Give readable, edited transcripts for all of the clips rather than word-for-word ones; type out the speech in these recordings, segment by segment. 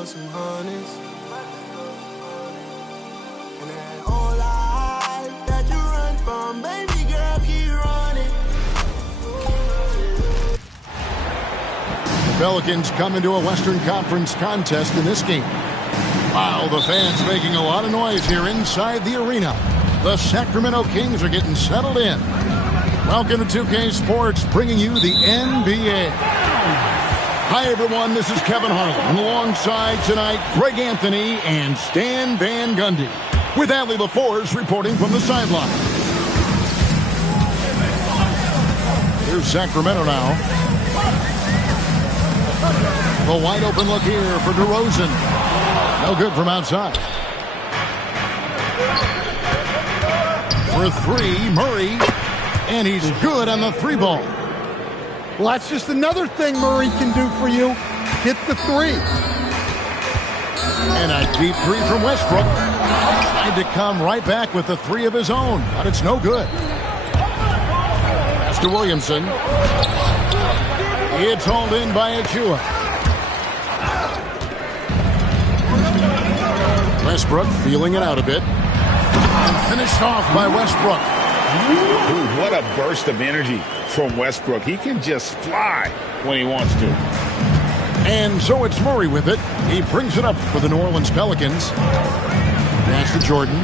throw some hundreds. And that whole life that you run from, baby girl, keep running. The Pelicans come into a Western Conference contest in this game. Wow, the fans making a lot of noise here inside the arena. The Sacramento Kings are getting settled in. Welcome to 2K Sports, bringing you the NBA. Hi, everyone. This is Kevin Harlan. Alongside tonight, Greg Anthony and Stan Van Gundy. With Allie LaForce reporting from the sideline. Here's Sacramento now. The wide open look here for DeRozan. No good from outside. For three, Murray. And he's good on the three ball. Well, that's just another thing Murray can do for you. Hit the three. And a deep three from Westbrook. Tried to come right back with the three of his own, but it's no good. Pass to Williamson. It's hauled in by Achua. Westbrook feeling it out a bit. And finished off by Westbrook. Ooh, what a burst of energy from Westbrook. He can just fly when he wants to. And so it's Murray with it. He brings it up for the New Orleans Pelicans. Pass to Jordan.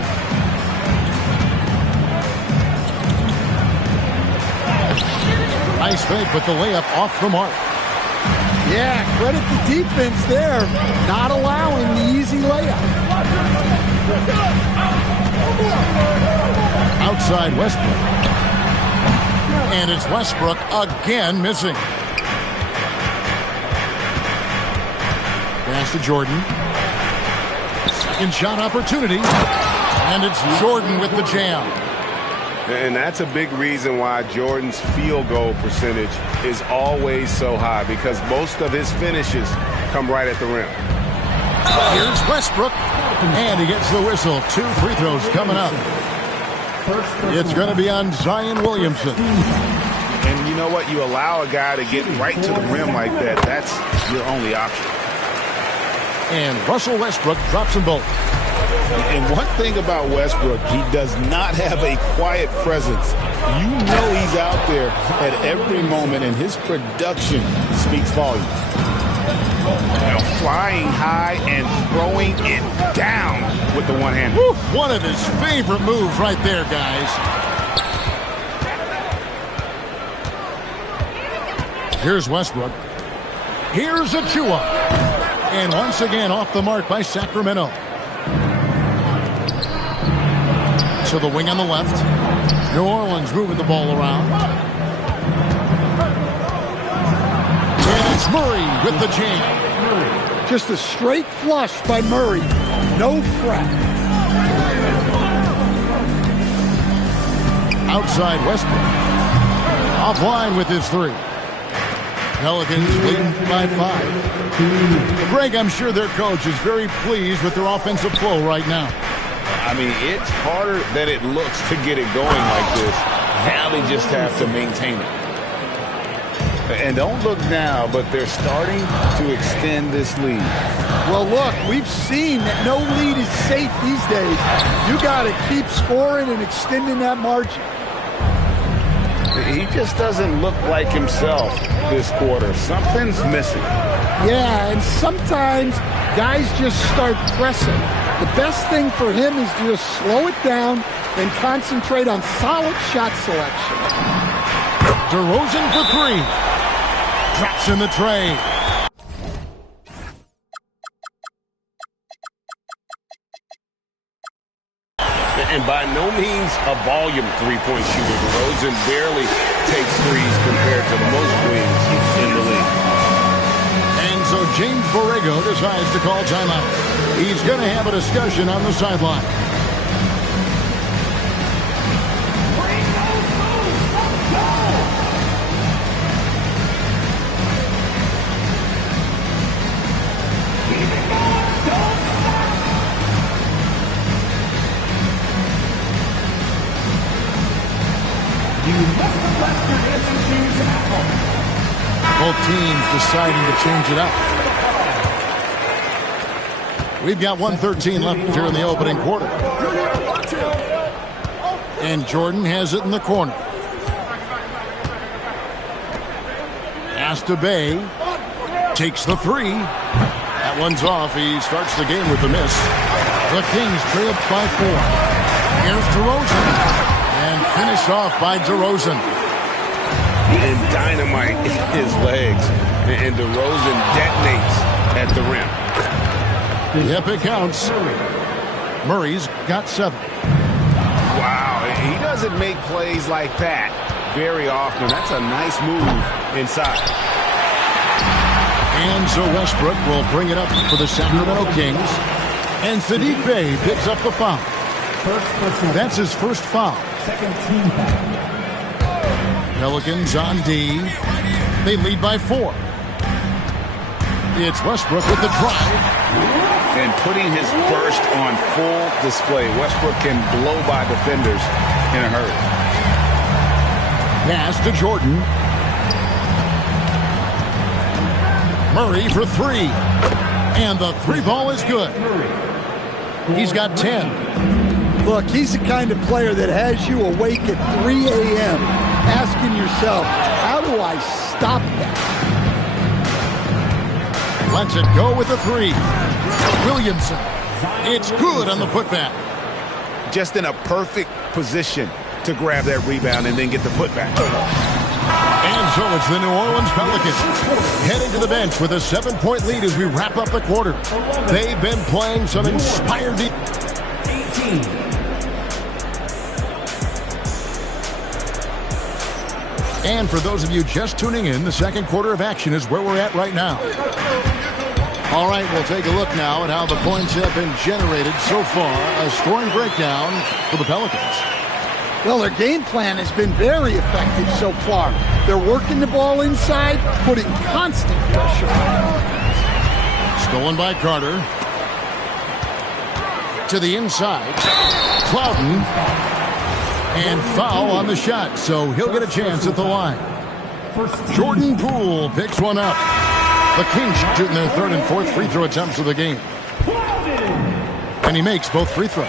Nice fake, but the layup off the mark. Yeah, credit the defense there. Not allowing the easy layup. Outside Westbrook. And it's Westbrook again missing. Pass to Jordan. Second shot opportunity. And it's Jordan with the jam. And that's a big reason why Jordan's field goal percentage is always so high, because most of his finishes come right at the rim. Here's Westbrook. And he gets the whistle. 2 free throws coming up. It's going to be on Zion Williamson. And you know what? You allow a guy to get right to the rim like that. That's your only option. And Russell Westbrook drops them both. And one thing about Westbrook, he does not have a quiet presence. You know he's out there at every moment, and his production speaks volumes. Now flying high and throwing it down with the one hand. One of his favorite moves right there, guys. Here's Westbrook. Here's Achua. And once again off the mark by Sacramento. To the wing on the left. New Orleans moving the ball around. And it's Murray with the jam. Just a straight flush by Murray. No fret. Outside Westbrook. Offline with his three. Pelicans leading by 5. Greg, I'm sure their coach is very pleased with their offensive flow right now. I mean, it's harder than it looks to get it going like this. Now they just have to maintain it. And don't look now, but they're starting to extend this lead. Well, look, we've seen that no lead is safe these days. You got to keep scoring and extending that margin. He just doesn't look like himself this quarter. Something's missing. Yeah, and sometimes guys just start pressing. The best thing for him is to just slow it down and concentrate on solid shot selection. DeRozan for 3. Drops in the tray. And by no means a volume three-point shooter. DeRozan barely takes threes compared to most wings in the league. And so James Borrego decides to call timeout. He's going to have a discussion on the sideline. Both teams deciding to change it up. We've got 1:13 left here in the opening quarter. And Jordan has it in the corner. Pass to Bay. Takes the three. That one's off. He starts the game with the miss. The Kings trail by 4. Here's DeRozan. And finished off by DeRozan. And dynamite in his legs. And DeRozan detonates at the rim. Yep, it counts. Murray's got 7. Wow, he doesn't make plays like that very often. That's a nice move inside. And so Westbrook will bring it up for the Sacramento Kings. And Sadiq Bey picks up the foul. That's his first foul. Second team foul. Pelicans on D. They lead by 4. It's Westbrook with the drive. And putting his burst on full display. Westbrook can blow by defenders in a hurry. Pass to Jordan. Murray for 3. And the 3 ball is good. He's got 10. Look, he's the kind of player that has you awake at 3 a.m. asking yourself, how do I stop that? Lets it go with the 3. Williamson. It's good on the putback. Just in a perfect position to grab that rebound and then get the putback. And so it's the New Orleans Pelicans heading to the bench with a 7-point lead as we wrap up the quarter. They've been playing some inspired 18. And for those of you just tuning in, the second quarter of action is where we're at right now. All right, we'll take a look now at how the points have been generated so far. A scoring breakdown for the Pelicans. Well, their game plan has been very effective so far. They're working the ball inside, putting constant pressure on it. Stolen by Carter. To the inside. Clouden. And foul on the shot, so he'll get a chance at the line. Jordan Poole picks one up. The Kings shooting their 3rd and 4th free throw attempts of the game. And he makes both free throws.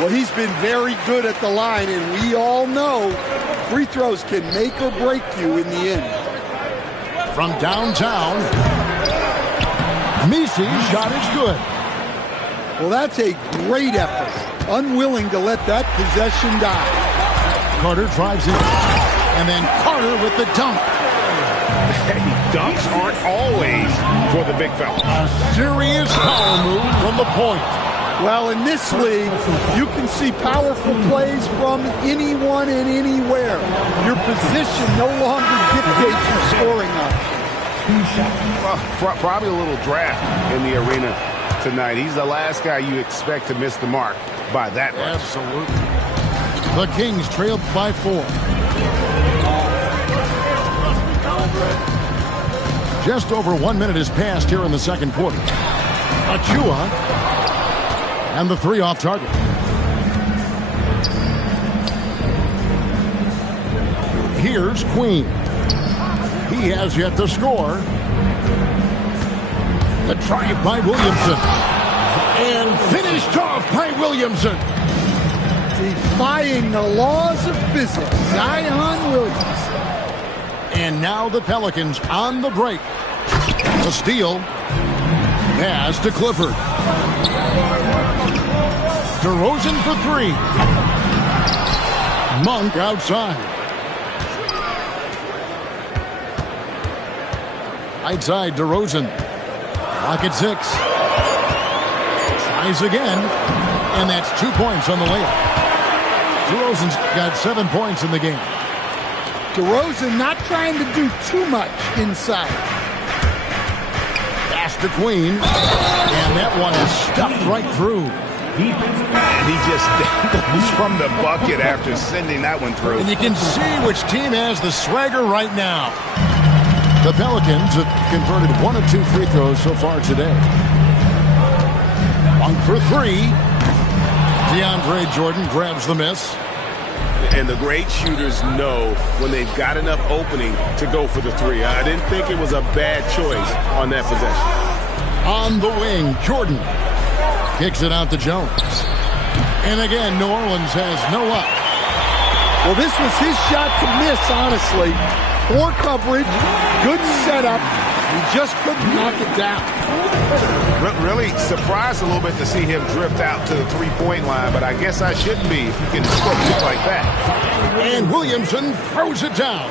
Well, he's been very good at the line, and we all know free throws can make or break you in the end. From downtown, Misi's shot is good. Well, that's a great effort. Unwilling to let that possession die. Carter drives in. And then Carter with the dunk. Dunks aren't always for the big fella. Serious power move from the point. Well, in this league, you can see powerful plays from anyone and anywhere. Your position no longer dictates your scoring options. Well, probably a little draft in the arena tonight. He's the last guy you expect to miss the mark by that much. Absolutely. The Kings trailed by 4. Just over 1 minute has passed here in the second quarter. Achua. And the 3 off target. Here's Queen. He has yet to score. The drive by Williamson. And finished off by Williamson. Defying the laws of physics, Zion Williamson. And now the Pelicans on the break. The steal. Pass to Clifford. DeRozan for 3. Monk outside. Outside DeRozan. Clock at 6. Tries again. And that's 2 points on the layup. DeRozan's got 7 points in the game. DeRozan not trying to do too much inside. Pass to Queen. And that one is stuffed right through. And he just dangles from the bucket after sending that one through. And you can see which team has the swagger right now. The Pelicans have converted 1 of 2 free throws so far today. Monk for 3. DeAndre Jordan grabs the miss. And the great shooters know when they've got enough opening to go for the 3. I didn't think it was a bad choice on that possession. On the wing, Jordan kicks it out to Jones. And again, New Orleans has no luck. Well, this was his shot to miss, honestly. Poor coverage, good setup. He just couldn't knock it down. Really surprised a little bit to see him drift out to the three-point line, but I guess I shouldn't be if you can score just like that. And Williamson throws it down.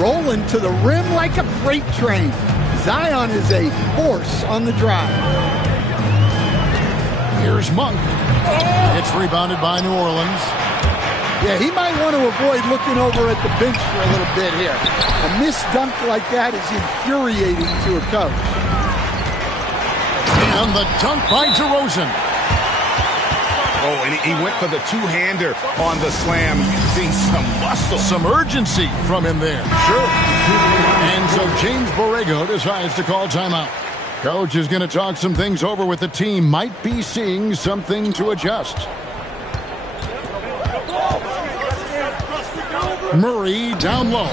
Rolling to the rim like a freight train. Zion is a force on the drive. Here's Monk. It's rebounded by New Orleans. Yeah, he might want to avoid looking over at the bench for a little bit here. A missed dunk like that is infuriating to a coach. And the dunk by DeRozan. Oh, and he went for the two-hander on the slam using some muscle. Some urgency from him there. Sure. And so James Borrego decides to call timeout. Coach is going to talk some things over with the team. Might be seeing something to adjust. Murray down low.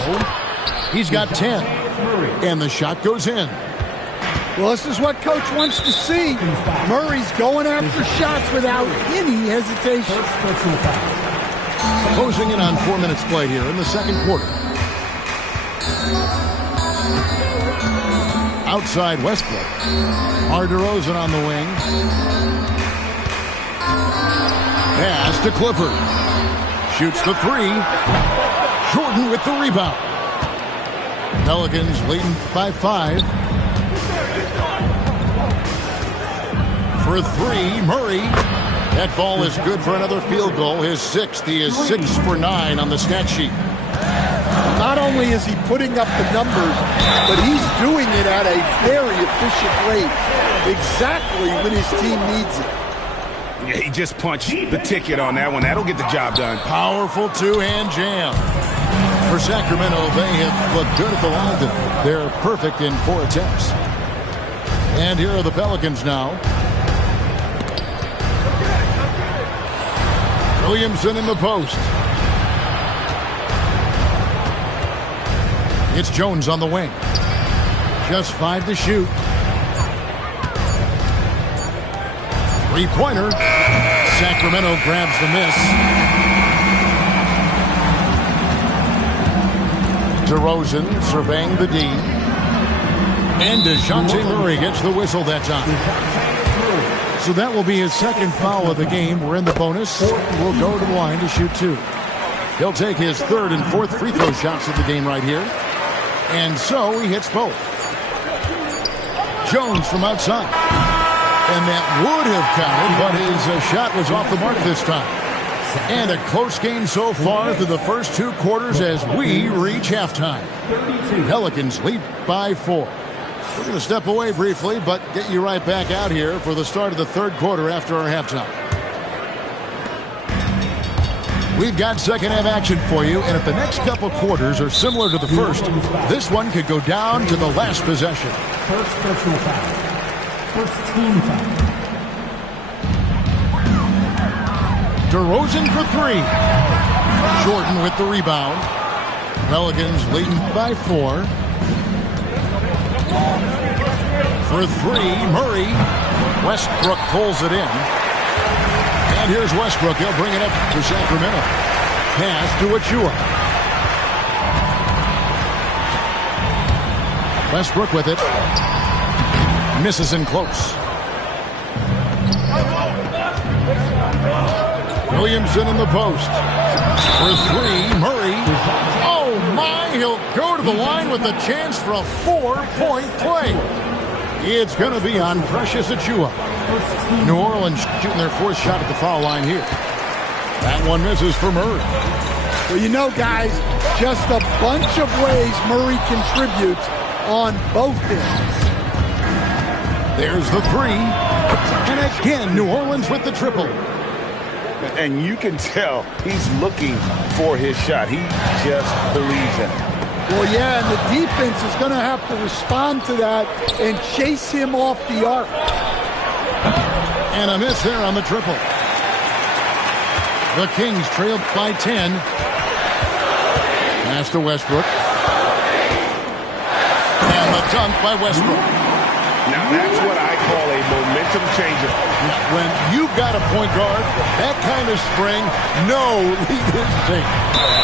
He's got 10. And the shot goes in. Well, this is what Coach wants to see. Murray's going after shots without any hesitation. Closing in on 4 minutes played here in the second quarter. Outside Westbrook. DeRozan on the wing. Pass to Clifford. Shoots the three. Jordan with the rebound. Pelicans leading by 5. For 3, Murray. That ball is good for another field goal. His 6th. He is 6 for 9 on the stat sheet. Not only is he putting up the numbers, but he's doing it at a very efficient rate. Exactly when his team needs it. Yeah, he just punched the ticket on that one. That'll get the job done. Powerful two-hand jam. For Sacramento, they have looked good at the line tonight. They're perfect in 4 attempts. And here are the Pelicans now. Williamson in the post. It's Jones on the wing. Just 5 to shoot. Three-pointer. Sacramento grabs the miss. DeRozan surveying the D. And DeJounte Murray gets the whistle that time. So that will be his second foul of the game. We're in the bonus. We'll go to the line to shoot 2. He'll take his 3rd and 4th free throw shots of the game right here. And so he hits both. Jones from outside. And that would have counted, but his shot was off the mark this time. And a close game so far through the first 2 quarters as we reach halftime. Pelicans lead by 4. We're going to step away briefly, but get you right back out here for the start of the 3rd quarter after our halftime. We've got second half action for you, and if the next couple quarters are similar to the first, this one could go down to the last possession. First personal foul. First team foul. DeRozan for 3. Jordan with the rebound. Pelicans leading by 4. For 3, Murray. Westbrook pulls it in. And here's Westbrook. He'll bring it up to Sacramento. Pass to Achua. Westbrook with it. Misses in close. Williamson in the post. For 3, Murray. Oh, my. He'll go to the line with a chance for a 4-point play. It's going to be on Precious Achua. New Orleans shooting their 4th shot at the foul line here. That one misses for Murray. Well, you know, guys, just a bunch of ways Murray contributes on both ends. There's the 3. And again, New Orleans with the triple. And you can tell he's looking for his shot. He just believes in it. Well, yeah, and the defense is going to have to respond to that and chase him off the arc. And a miss there on the triple. The Kings trailed by 10. Pass to Westbrook. And the dunk by Westbrook. Now, that's what I call a momentum changer. When you've got a point guard, that kind of spring, no lead is safe.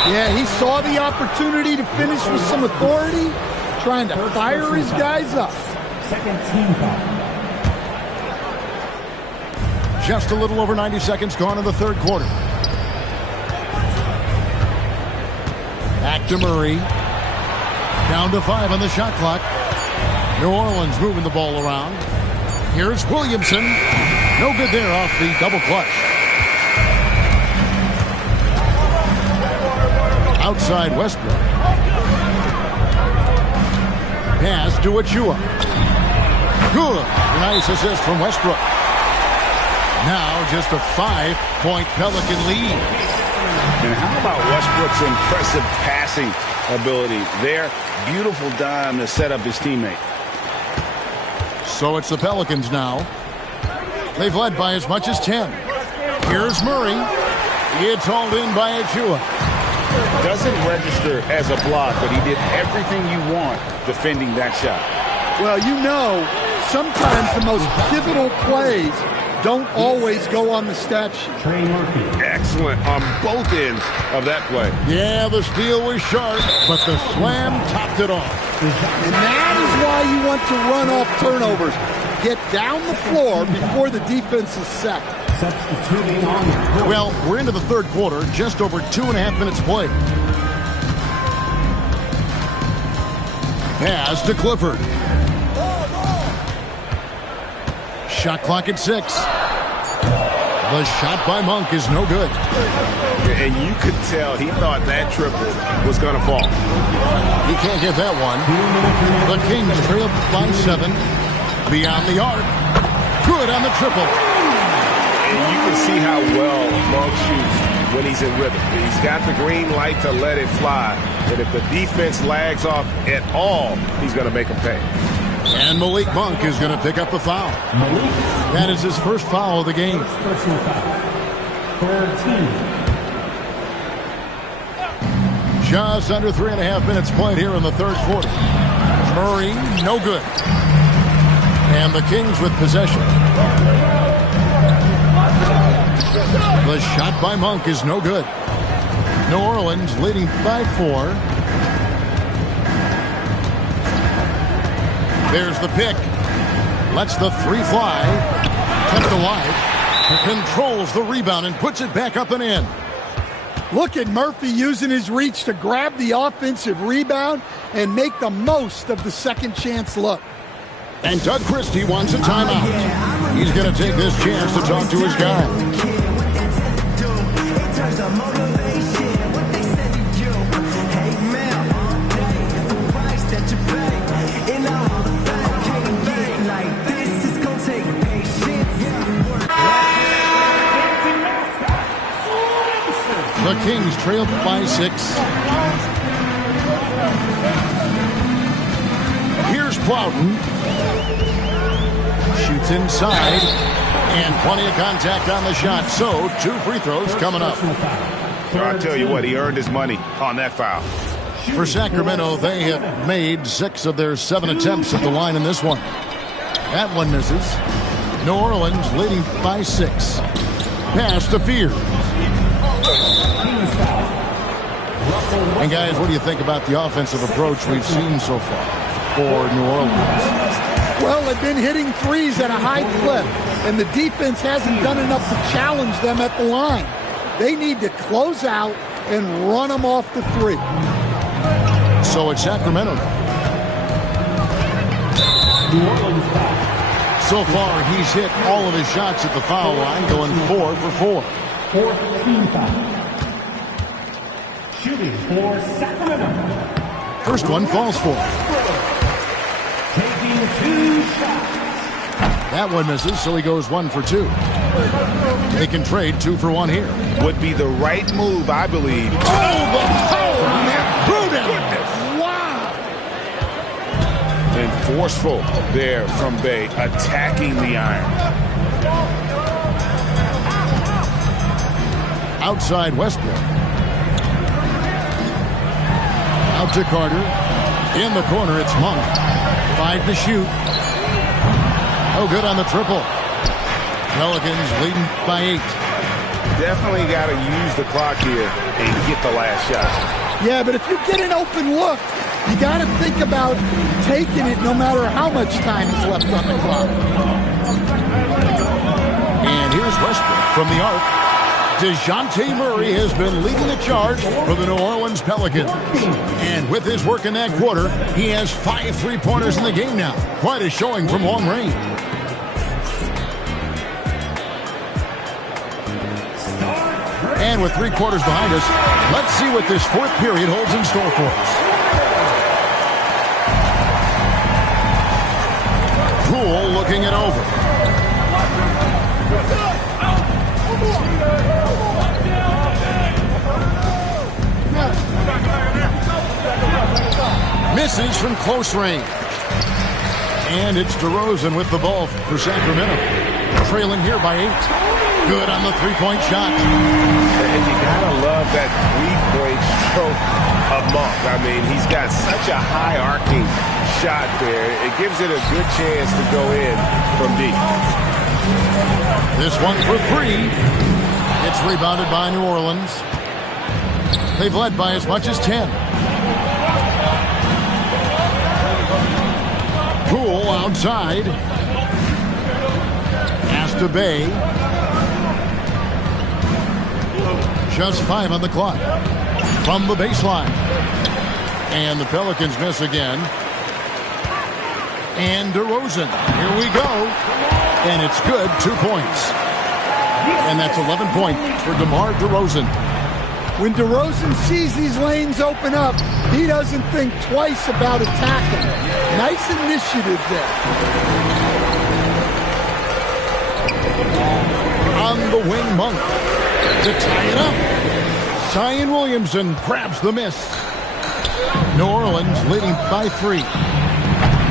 Yeah, he saw the opportunity to finish with some authority, trying to fire his guys up. Second team foul. Just a little over 90 seconds gone in the third quarter. Back to Murray. Down to 5 on the shot clock. New Orleans moving the ball around. Here's Williamson. No good there off the double clutch. Outside Westbrook. Pass to Achua. Good. Nice assist from Westbrook. Now just a 5-point Pelican lead. And how about Westbrook's impressive passing ability there? Beautiful dime to set up his teammate. So it's the Pelicans now. They've led by as much as 10. Here's Murray. It's hauled in by Achua. Doesn't register as a block, but he did everything you want defending that shot. Well, you know, sometimes the most pivotal plays don't always go on the stat sheet. Trey Murphy. Excellent on both ends of that play. Yeah, the steal was sharp, but the slam topped it off. And that is why you want to run off turnovers. Get down the floor before the defense is set. Substituting on the court. Well, we're into the third quarter, just over 2.5 minutes played. Pass to Clifford. Shot clock at 6. The shot by Monk is no good. And you could tell he thought that triple was going to fall. He can't get that one. The Kings trail by 7. Beyond the arc. Good on the triple. And you can see how well Monk shoots when he's in rhythm. He's got the green light to let it fly. And if the defense lags off at all, he's going to make them pay. And Malik Monk is going to pick up the foul. That is his first foul of the game. Personal foul. Third team. Just under 3.5 minutes played here in the third quarter. Murray, no good. And the Kings with possession. The shot by Monk is no good. New Orleans leading by 4. There's the pick. Lets the 3 fly. Kept alive. Controls the rebound and puts it back up and in. Look at Murphy using his reach to grab the offensive rebound and make the most of the second chance look. And Doug Christie wants a timeout. He's going to take this chance to talk to his guy. The Kings trail by 6. Here's Plowden. Shoots inside. And plenty of contact on the shot. So, 2 free throws coming up. I'll tell you what, he earned his money on that foul. For Sacramento, they have made 6 of their 7 attempts at the line in this one. That one misses. New Orleans leading by 6. Pass to Fear. And guys, what do you think about the offensive approach we've seen so far for New Orleans? Well, they've been hitting threes at a high clip, and the defense hasn't done enough to challenge them at the line. They need to close out and run them off the 3. So it's Sacramento now. New Orleans foul. So far, he's hit all of his shots at the foul line, going 4 for 4. Fourth team foul. Shooting for Sacramento. First one falls for. Taking 2 shots. That one misses, so he goes 1 for 2. They can trade 2 for 1 here. Would be the right move, I believe. Oh, the power on that Gruden! Wow! And forceful there from Bay, attacking the iron. Outside Westbrook. Out to Carter. In the corner, it's Monk. 5 to shoot. No good on the triple. Pelicans leading by 8. Definitely got to use the clock here and get the last shot. Yeah, but if you get an open look, you got to think about taking it no matter how much time is left on the clock. And here's Westbrook from the arc. DeJounte Murray has been leading the charge for the New Orleans Pelicans. And with his work in that quarter, he has 5 3-pointers in the game now. Quite a showing from long range. And with 3 quarters behind us, let's see what this 4th period holds in store for us. Poole looking it over. Misses from close range. And it's DeRozan with the ball for Sacramento. Trailing here by 8. Good on the 3-point shot. And you gotta love that 3-point stroke amok. I mean, he's got such a high arcing shot there. It gives it a good chance to go in from deep. This one for 3. It's rebounded by New Orleans. They've led by as much as 10. Poole outside. Pass to Bay. Just 5 on the clock. From the baseline. And the Pelicans miss again. And DeRozan. Here we go. And it's good. 2 points. And that's 11 points for DeMar DeRozan. When DeRozan sees these lanes open up, he doesn't think twice about attacking. Nice initiative there. On the wing, Monk to tie it up. Zion Williamson grabs the miss. New Orleans leading by 3.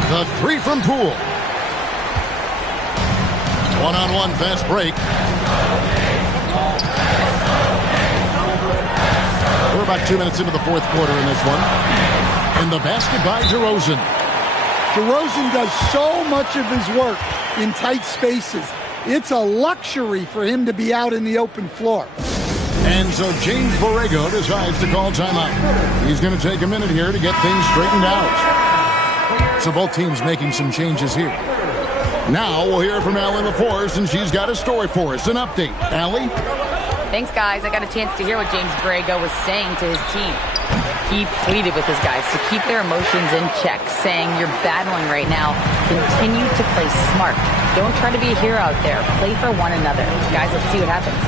The 3 from Poole. One-on-one fast break. We're about 2 minutes into the 4th quarter in this one. And the basket by DeRozan. DeRozan does so much of his work in tight spaces. It's a luxury for him to be out in the open floor. And so James Borrego decides to call timeout. He's going to take a minute here to get things straightened out. So both teams making some changes here. Now we'll hear from Allie LaForce, and she's got a story for us. An update. Allie? Thanks, guys. I got a chance to hear what James Borrego was saying to his team. He pleaded with his guys to keep their emotions in check, saying, "You're battling right now. Continue to play smart. Don't try to be a hero out there. Play for one another." Guys, let's see what happens.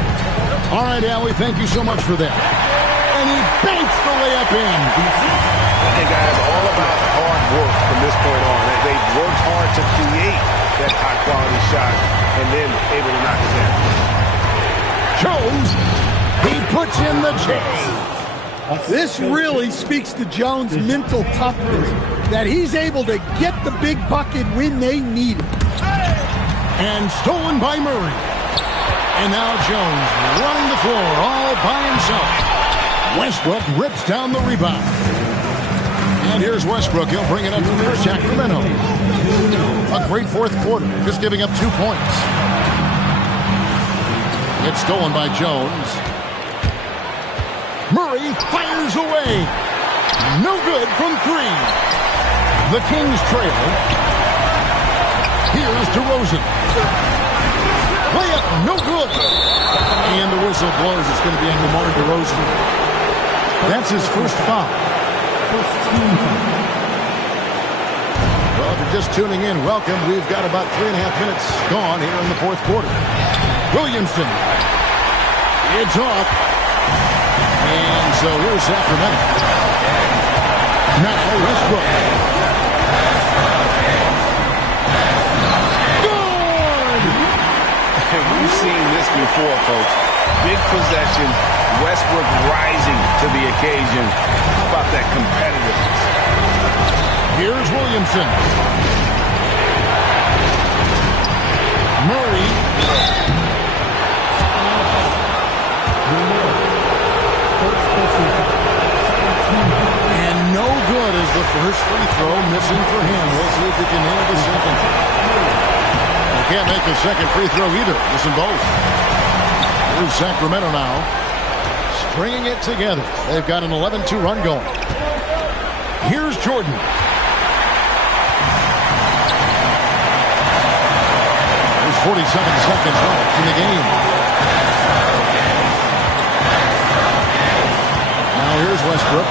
All right, Allie, thank you so much for that. And he banks the layup in. Hey, guys, all about hard work from this point on. They've worked hard to create that high-quality shot and then able to knock it down. Jones, he puts in the J. This really speaks to Jones' mental toughness, that he's able to get the big bucket when they need it. And stolen by Murray. And now Jones running the floor all by himself. Westbrook rips down the rebound. And here's Westbrook. He'll bring it up for Sacramento. A great 4th quarter, just giving up 2 points. It's stolen by Jones. Murray fires away. No good from 3. The Kings trail. Here's DeRozan. Layup, no good. And the whistle blows. It's going to be on DeMar DeRozan. That's his first foul. Well, if you're just tuning in, welcome. We've got about 3.5 minutes gone here in the 4th quarter. Williamson. It's off. And so here's Sacramento. Now Westbrook. Good! We've seen this before, folks. Big possession, Westbrook rising to the occasion. How about that competitiveness? Here's Williamson. Murray. And no good as the first free throw missing for him. We'll see if he can handle the second. can't make a second free throw either. Missing both. Here's Sacramento now. Stringing it together. They've got an 11-2 run going. Here's Jordan. There's 47 seconds left in the game. Now here's Westbrook.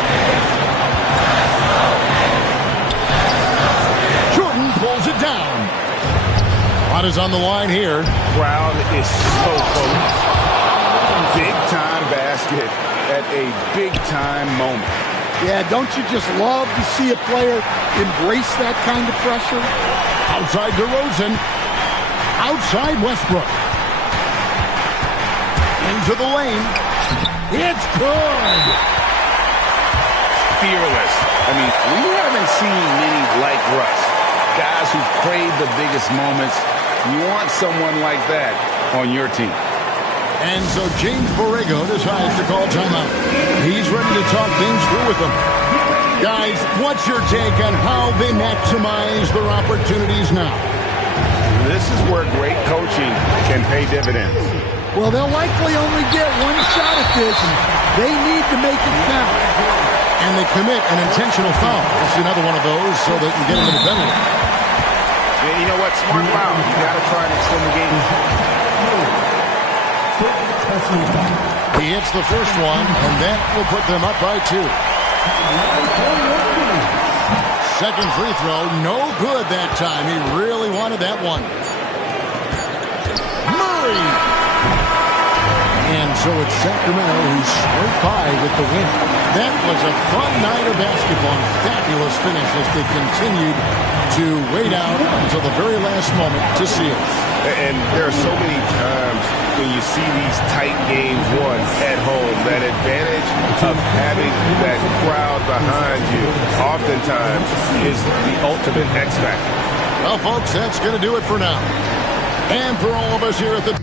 Jordan pulls it down. A lot is on the line here. Crowd is so close. Big-time basket at a big-time moment. Yeah, don't you just love to see a player embrace that kind of pressure? Outside DeRozan. Outside Westbrook. Into the lane. It's good. Fearless. I mean, we haven't seen many like Russ. Guys who crave the biggest moments. You want someone like that on your team. And so James Borrego decides to call timeout. He's ready to talk things through with them. Guys, what's your take on how they maximize their opportunities now? This is where great coaching can pay dividends. Well, they'll likely only get one shot at this. They need to make it count. And they commit an intentional foul. It's another one of those so they can get into the penalty. Yeah, you know what? Smart foul. You got to try and extend the game. He hits the first one, and that will put them up by 2. Second free throw, no good that time. He really wanted that one. Murray! And so it's Sacramento who's straight by with the win. That was a fun night of basketball. Fabulous finish as they continued to wait out until the very last moment to see it. And there are so many times when you see these tight games won at home, that advantage of having that crowd behind you oftentimes is the ultimate X factor. Well, folks, that's going to do it for now. And for all of us here at the